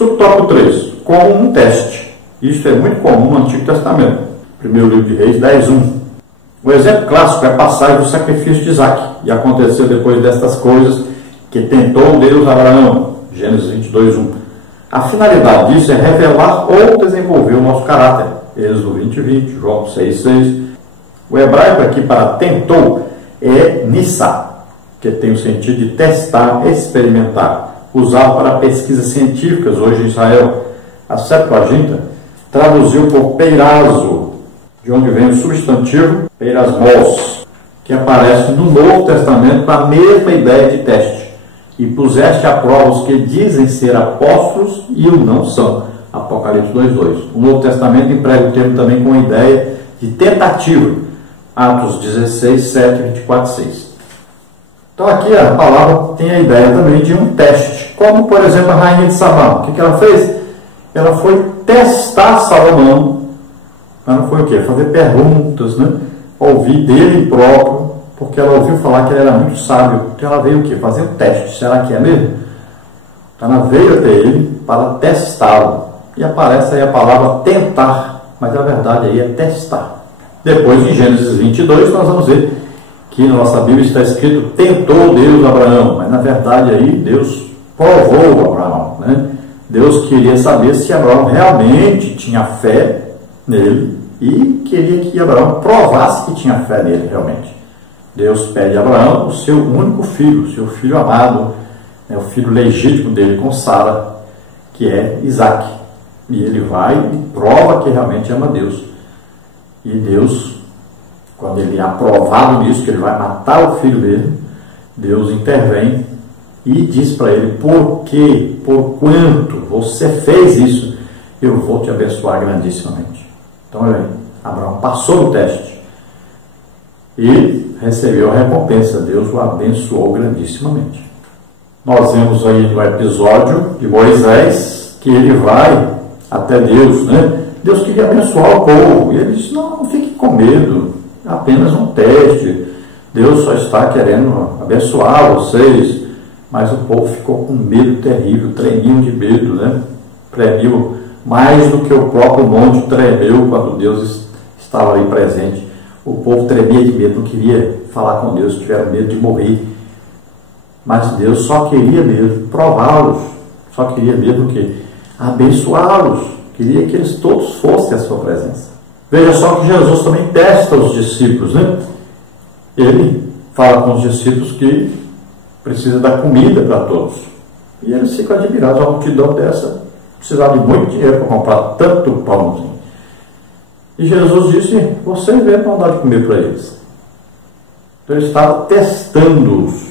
Subtópico 3. Como um teste. Isso é muito comum no Antigo Testamento. Primeiro livro de Reis 10:1. O exemplo clássico é a passagem do sacrifício de Isaac. E aconteceu depois destas coisas que tentou Deus a Abraão. Gênesis 22:1. A finalidade disso é revelar ou desenvolver o nosso caráter. Êxodo 20:20, João 6:6. O hebraico aqui para tentou é nissá, que tem o sentido de testar, experimentar, usado para pesquisas científicas hoje em Israel. A Septuaginta traduziu por peirazo, de onde vem o substantivo peirasmos, que aparece no Novo Testamento com a mesma ideia de teste. E puseste à prova os que dizem ser apóstolos e o não são. Apocalipse 2:2. O Novo Testamento emprega o termo também com a ideia de tentativa. Atos 16:7, 24:6. Então aqui a palavra tem a ideia também de um teste. Como, por exemplo, a rainha de Sabá. O que ela fez? Ela foi testar Salomão. Ela foi o quê? Fazer perguntas, né? Ouvir dele próprio, porque ela ouviu falar que ele era muito sábio. Então ela veio o quê? Fazer um teste. Será que é mesmo? Então ela veio até ele para testá-lo. E aparece aí a palavra tentar, mas a verdade aí é testar. Depois, em Gênesis 22, nós vamos ver que na nossa Bíblia está escrito: tentou Deus Abraão, mas na verdade aí Deus provou Abraão, né? Deus queria saber se Abraão realmente tinha fé nele e queria que Abraão provasse que tinha fé nele realmente. Deus pede a Abraão o seu único filho, seu filho amado, né, o filho legítimo dele com Sara, que é Isaac. E ele vai e prova que realmente ama Deus. E Deus, quando ele é aprovado nisso, que ele vai matar o filho dele, Deus intervém e diz para ele: porque, por quanto você fez isso, eu vou te abençoar grandissimamente. Então, olha aí, Abraão passou no teste e recebeu a recompensa. Deus o abençoou grandissimamente. Nós vemos aí no episódio de Moisés que ele vai até Deus, né? Deus queria abençoar o povo, e ele disse: não fique com medo, apenas um teste, Deus só está querendo abençoar vocês. Mas o povo ficou com medo terrível, tremiam de medo, né? Tremiam mais do que o próprio monte tremeu quando Deus estava ali presente. O povo tremia de medo, não queria falar com Deus, tiveram medo de morrer. Mas Deus só queria mesmo prová-los, só queria mesmo que abençoá-los, queria que eles todos fossem à sua presença. Veja só que Jesus também testa os discípulos, né? Ele fala com os discípulos que precisa dar comida para todos. E eles ficam admirados, uma multidão dessa precisava de muito dinheiro para comprar tanto pãozinho. E Jesus disse: você vê para dar de comer para eles. Então ele estava testando-os.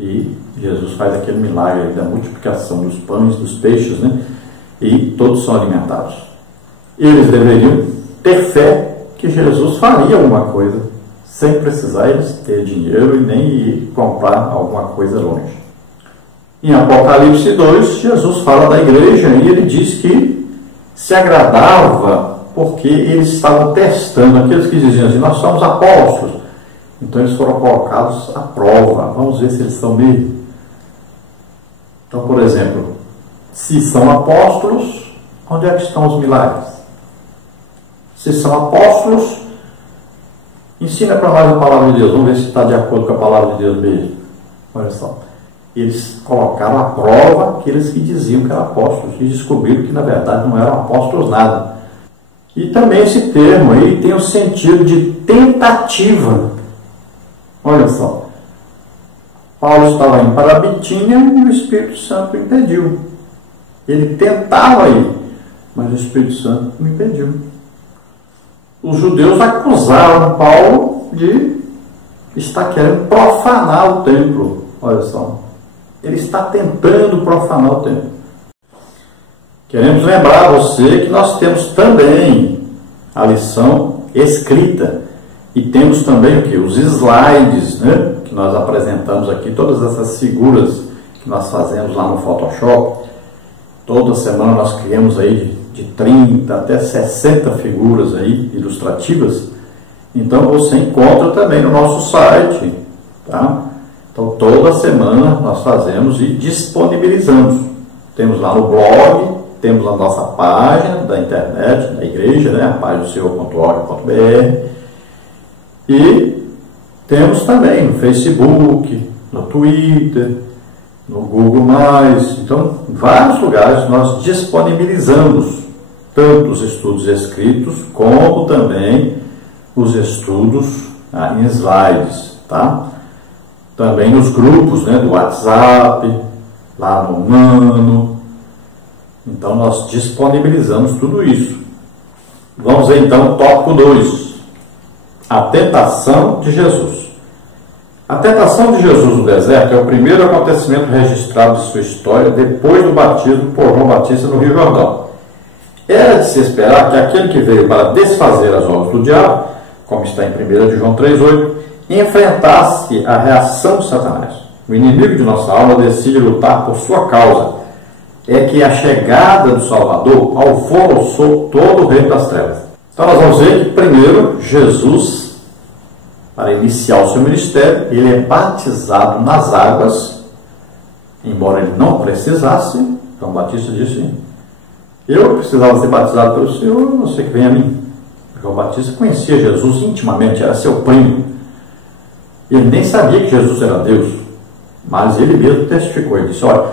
E Jesus faz aquele milagre da multiplicação dos pães, dos peixes, né? E todos são alimentados. Eles deveriam ter fé que Jesus faria alguma coisa, sem precisar eles ter dinheiro e nem ir comprar alguma coisa longe. Em Apocalipse 2, Jesus fala da igreja e ele diz que se agradava porque eles estavam testando aqueles que diziam assim: nós somos apóstolos. Então eles foram colocados à prova. Vamos ver se eles são mesmo. Então, por exemplo, se são apóstolos, onde é que estão os milagres? Se são apóstolos, ensina para nós a palavra de Deus. Vamos ver se está de acordo com a palavra de Deus mesmo. Olha só. Eles colocaram à prova aqueles que diziam que eram apóstolos e descobriram que na verdade não eram apóstolos nada. E também esse termo aí tem o sentido de tentativa. Olha só. Paulo estava indo para a Bitínia e o Espírito Santo o impediu. Ele tentava ir, mas o Espírito Santo o impediu. Os judeus acusaram Paulo de estar querendo profanar o templo. Olha só. Ele está tentando profanar o templo. Queremos lembrar a você que nós temos também a lição escrita. E temos também o que? Os slides, né? Que nós apresentamos aqui, todas essas figuras que nós fazemos lá no Photoshop. Toda semana nós criamos aí de 30 até 60 figuras aí ilustrativas. Então você encontra também no nosso site, tá? Então toda semana nós fazemos e disponibilizamos. Temos lá no blog, temos a nossa página da internet, da igreja, né? A página do senhor.org.br. E temos também no Facebook, no Twitter, no Google+. Então, em vários lugares nós disponibilizamos tanto os estudos escritos, como também os estudos em slides, tá? Também nos grupos, né, do WhatsApp, lá no Humano. Então, nós disponibilizamos tudo isso. Vamos ver, então, o tópico 2. A tentação de Jesus. A tentação de Jesus no deserto é o primeiro acontecimento registrado de sua história depois do batismo por João Batista no Rio Jordão. Era de se esperar que aquele que veio para desfazer as obras do diabo, como está em 1 João 3,8, enfrentasse a reação de Satanás. O inimigo de nossa alma decide lutar por sua causa. É que a chegada do Salvador alvoroçou todo o reino das trevas. Então nós vamos ver que primeiro Jesus, para iniciar o seu ministério, ele é batizado nas águas, embora ele não precisasse. João Batista disse: eu precisava ser batizado pelo Senhor, você que vem a mim. João Batista conhecia Jesus intimamente, era seu primo. Ele nem sabia que Jesus era Deus, mas ele mesmo testificou. Ele disse: olha,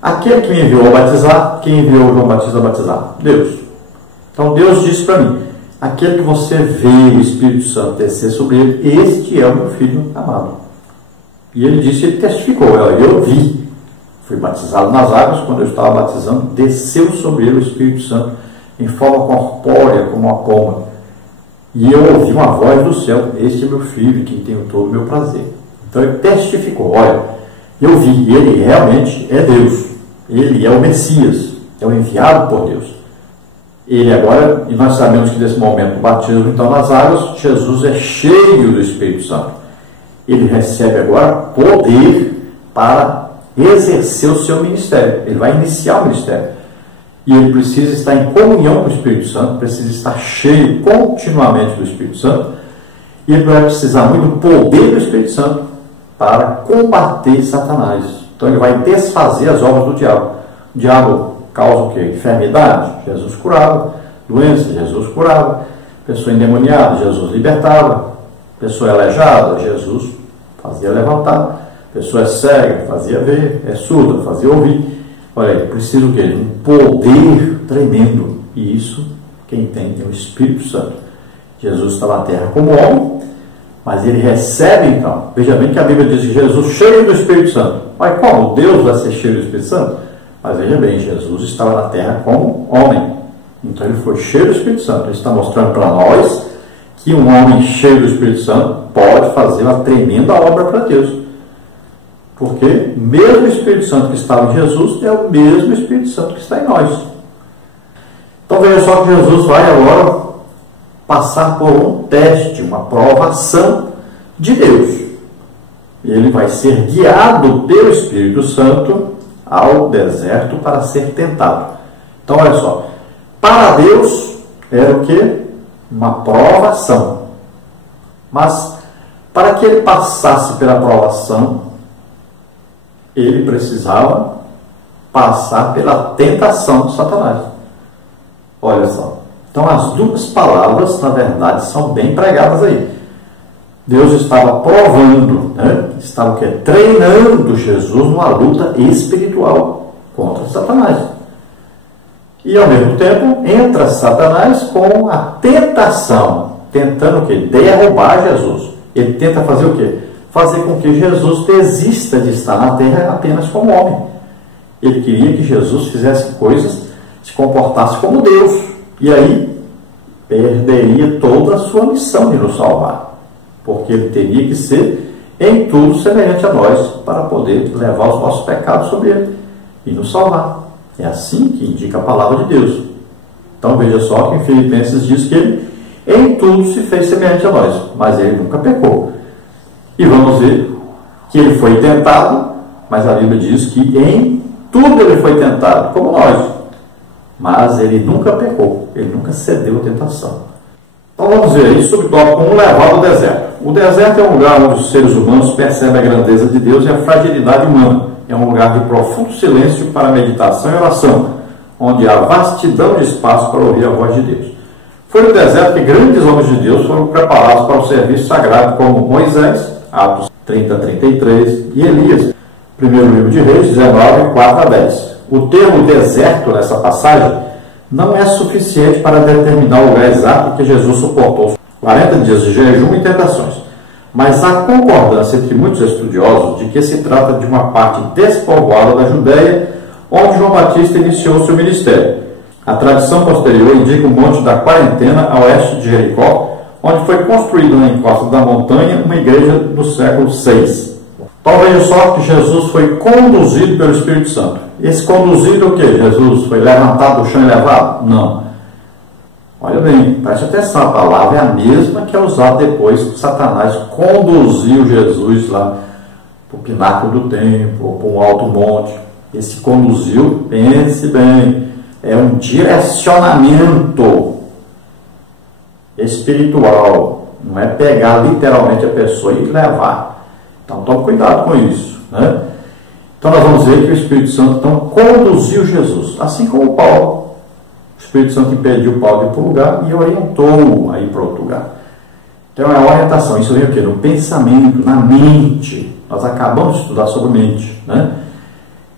aquele que me enviou a batizar, quem enviou João Batista a batizar? Deus. Então Deus disse para mim: aquele que você vê o Espírito Santo descer sobre ele, este é o meu filho amado. E ele disse, ele testificou: eu vi, fui batizado nas águas, quando eu estava batizando, desceu sobre ele o Espírito Santo em forma corpórea, como uma pomba. E eu ouvi uma voz do céu: este é meu filho, em quem tenho todo o meu prazer. Então ele testificou: olha, eu vi, ele realmente é Deus, ele é o Messias, é o enviado por Deus. Ele agora, e nós sabemos que nesse momento do batismo, então, nas águas, Jesus é cheio do Espírito Santo. Ele recebe agora poder para exercer o seu ministério. Ele vai iniciar o ministério. E ele precisa estar em comunhão com o Espírito Santo, precisa estar cheio continuamente do Espírito Santo. E ele vai precisar muito do poder do Espírito Santo para combater Satanás. Então ele vai desfazer as obras do diabo. O diabo causa o quê? Enfermidade, Jesus curava. Doença, Jesus curava. Pessoa endemoniada, Jesus libertava. Pessoa aleijada, Jesus fazia levantar. Pessoa cega, fazia ver. É surda, fazia ouvir. Olha aí, precisa o quê? Um poder tremendo. E isso, quem tem o Espírito Santo. Jesus está na terra como homem, mas ele recebe então. Veja bem que a Bíblia diz que Jesus cheio do Espírito Santo. Mas como? Deus vai ser cheio do Espírito Santo? Mas veja bem, Jesus estava na terra como homem. Então ele foi cheio do Espírito Santo. Ele está mostrando para nós que um homem cheio do Espírito Santo pode fazer uma tremenda obra para Deus. Porque mesmo o Espírito Santo que estava em Jesus é o mesmo Espírito Santo que está em nós. Então veja só que Jesus vai agora passar por um teste, uma provação de Deus. Ele vai ser guiado pelo Espírito Santo ao deserto para ser tentado. Então olha só, para Deus era o que? Uma provação. Mas para que ele passasse pela provação, ele precisava passar pela tentação de Satanás. Olha só. Então as duas palavras, na verdade, são bem pregadas aí. Deus estava provando, né? Estava o quê? Treinando Jesus numa luta espiritual contra Satanás. E ao mesmo tempo entra Satanás com a tentação, tentando o quê? Derrubar Jesus. Ele tenta fazer o quê? Fazer com que Jesus desista de estar na terra apenas como homem. Ele queria que Jesus fizesse coisas, se comportasse como Deus. E aí perderia toda a sua missão de nos salvar. Porque ele teria que ser em tudo semelhante a nós, para poder levar os nossos pecados sobre ele e nos salvar. É assim que indica a palavra de Deus. Então veja só que em Filipenses diz que ele em tudo se fez semelhante a nós, mas ele nunca pecou. E vamos ver que ele foi tentado, mas a Bíblia diz que em tudo ele foi tentado, como nós. Mas ele nunca pecou, ele nunca cedeu à tentação. Então vamos ver aí sobre o tópico 1, levado ao deserto. O deserto é um lugar onde os seres humanos percebem a grandeza de Deus e a fragilidade humana. é um lugar de profundo silêncio para meditação e oração, onde há vastidão de espaço para ouvir a voz de Deus. Foi no deserto que grandes homens de Deus foram preparados para o serviço sagrado, como Moisés, Atos 30:33, e Elias, primeiro livro de Reis, 19, 4-10. O termo deserto nessa passagem não é suficiente para determinar o lugar exato que Jesus suportou 40 dias de jejum e tentações, mas há concordância entre muitos estudiosos de que se trata de uma parte despovoada da Judéia, onde João Batista iniciou seu ministério. A tradição posterior indica o Monte da Quarentena, a oeste de Jericó, onde foi construída na encosta da montanha uma igreja do século VI. Então veja só que Jesus foi conduzido pelo Espírito Santo. Esse conduzido o quê? Jesus foi levantado do chão e levado? Não. Olha bem, preste atenção, a palavra é a mesma que é usada depois que Satanás conduziu Jesus lá para o pináculo do templo, ou para um alto monte. Esse conduziu, pense bem, é um direcionamento espiritual, não é pegar literalmente a pessoa e levar. Então tome cuidado com isso, né? Então nós vamos ver que o Espírito Santo então conduziu Jesus, assim como Paulo. O Espírito Santo impediu Paulo de ir para um lugar e orientou a ir para outro lugar. Então é a orientação, isso vem o quê? No pensamento, na mente. Nós acabamos de estudar sobre mente, né?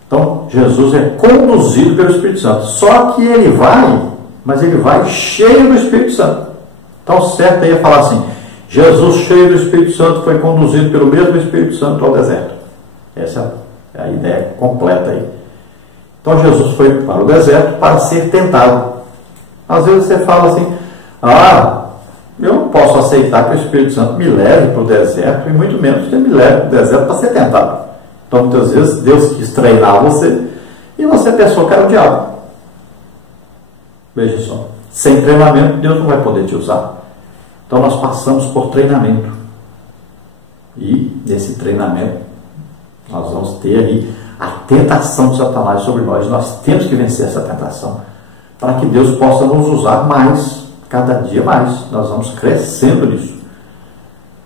Então Jesus é conduzido pelo Espírito Santo, só que ele vai, mas ele vai cheio do Espírito Santo. Então certo aí é falar assim, Jesus cheio do Espírito Santo foi conduzido pelo mesmo Espírito Santo ao deserto. Essa é a ideia completa aí. Então Jesus foi para o deserto para ser tentado. Às vezes você fala assim, eu não posso aceitar que o Espírito Santo me leve para o deserto, e muito menos que ele me leve para o deserto para ser tentado. Então muitas vezes Deus quis treinar você, e você pensou que era o diabo. Veja só, sem treinamento Deus não vai poder te usar. Então nós passamos por treinamento, e nesse treinamento nós vamos ter aí a tentação de Satanás sobre nós. Nós temos que vencer essa tentação para que Deus possa nos usar mais, cada dia mais. Nós vamos crescendo nisso,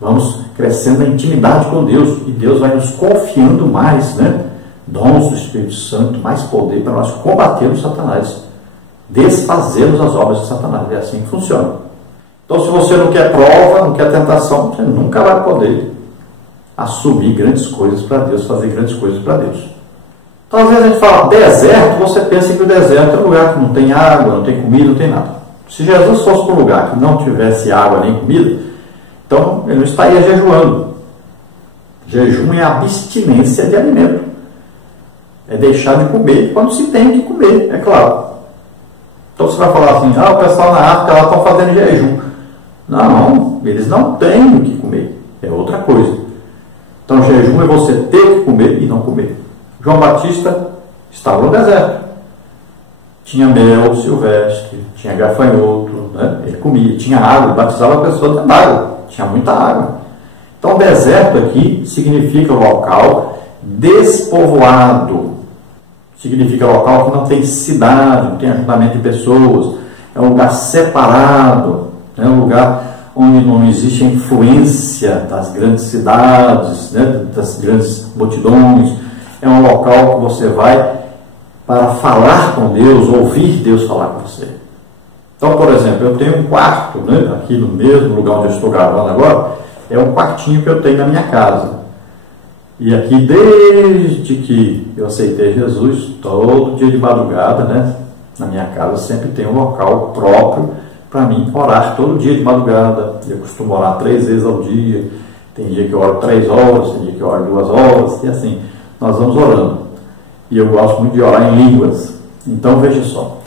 vamos crescendo na intimidade com Deus, e Deus vai nos confiando mais, né? Dons do Espírito Santo, mais poder para nós combatermos Satanás, desfazermos as obras de Satanás. É assim que funciona. Então se você não quer prova, não quer tentação, você nunca vai poder assumir grandes coisas para Deus, fazer grandes coisas para Deus. Então às vezes a gente fala deserto, você pensa que o deserto é um lugar que não tem água, não tem comida, não tem nada. Se Jesus fosse para um lugar que não tivesse água nem comida, então ele não estaria jejuando. Jejum é abstinência de alimento, é deixar de comer quando se tem que comer, é claro. Então você vai falar assim, o pessoal na África lá estão fazendo jejum. Não, eles não têm o que comer, é outra coisa. Então jejum é você ter que comer e não comer. João Batista estava no deserto, tinha mel silvestre, tinha gafanhoto, né? Ele comia, tinha água, batizava a pessoa dentro d'água, tinha muita água. Então deserto aqui significa local despovoado, significa local que não tem cidade, não tem ajuntamento de pessoas, é um lugar separado, é um lugar onde não existe a influência das grandes cidades, né, das grandes multidões. É um local que você vai para falar com Deus, ouvir Deus falar com você. Então, por exemplo, eu tenho um quarto, né, aqui no mesmo lugar onde eu estou gravando agora, é um quartinho que eu tenho na minha casa. E aqui, desde que eu aceitei Jesus, todo dia de madrugada, né, na minha casa sempre tem um local próprio para mim orar todo dia de madrugada. Eu costumo orar 3 vezes ao dia. Tem dia que eu oro 3 horas, tem dia que eu oro 2 horas, e assim, nós vamos orando. E eu gosto muito de orar em línguas. Então, veja só.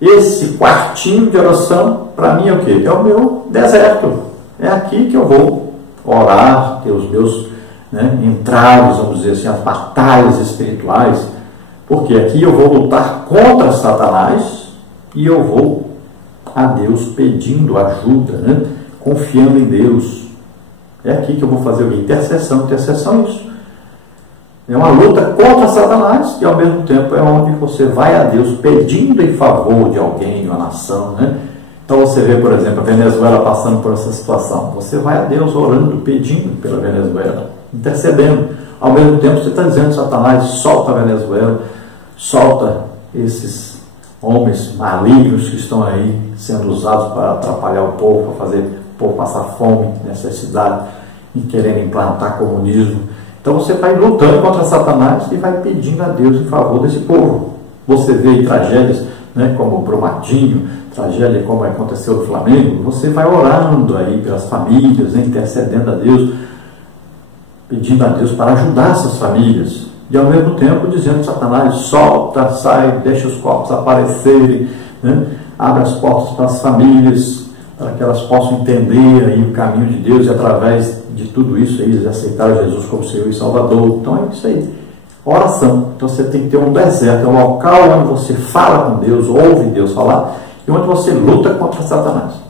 Esse quartinho de oração, para mim é o quê? É o meu deserto. É aqui que eu vou orar, ter os meus entraves, vamos dizer assim, as batalhas espirituais. Porque aqui eu vou lutar contra Satanás e eu vou a Deus pedindo ajuda, né? Confiando em Deus. É aqui que eu vou fazer o intercessão. Intercessão é isso. É uma luta contra Satanás e ao mesmo tempo é onde você vai a Deus pedindo em favor de alguém, de uma nação, né? Então você vê, por exemplo, a Venezuela passando por essa situação. Você vai a Deus orando, pedindo pela Venezuela, intercedendo. Ao mesmo tempo, você está dizendo, Satanás, solta a Venezuela, solta esses homens malignos que estão aí sendo usados para atrapalhar o povo, para fazer o povo passar fome, necessidade, e querendo implantar comunismo. Então você vai lutando contra Satanás e vai pedindo a Deus em favor desse povo. Você vê tragédias, né, como Brumadinho, tragédia como aconteceu no Flamengo, você vai orando aí pelas famílias, né, intercedendo a Deus, pedindo a Deus para ajudar essas famílias. E ao mesmo tempo dizendo, Satanás, solta, sai, deixa os corpos aparecerem, né, abre as portas para as famílias, para que elas possam entender aí o caminho de Deus e através de tudo isso aí, eles aceitaram Jesus como Senhor e Salvador. Então é isso aí, oração. Então você tem que ter um deserto, é um local onde você fala com Deus, ouve Deus falar, e onde você luta contra Satanás.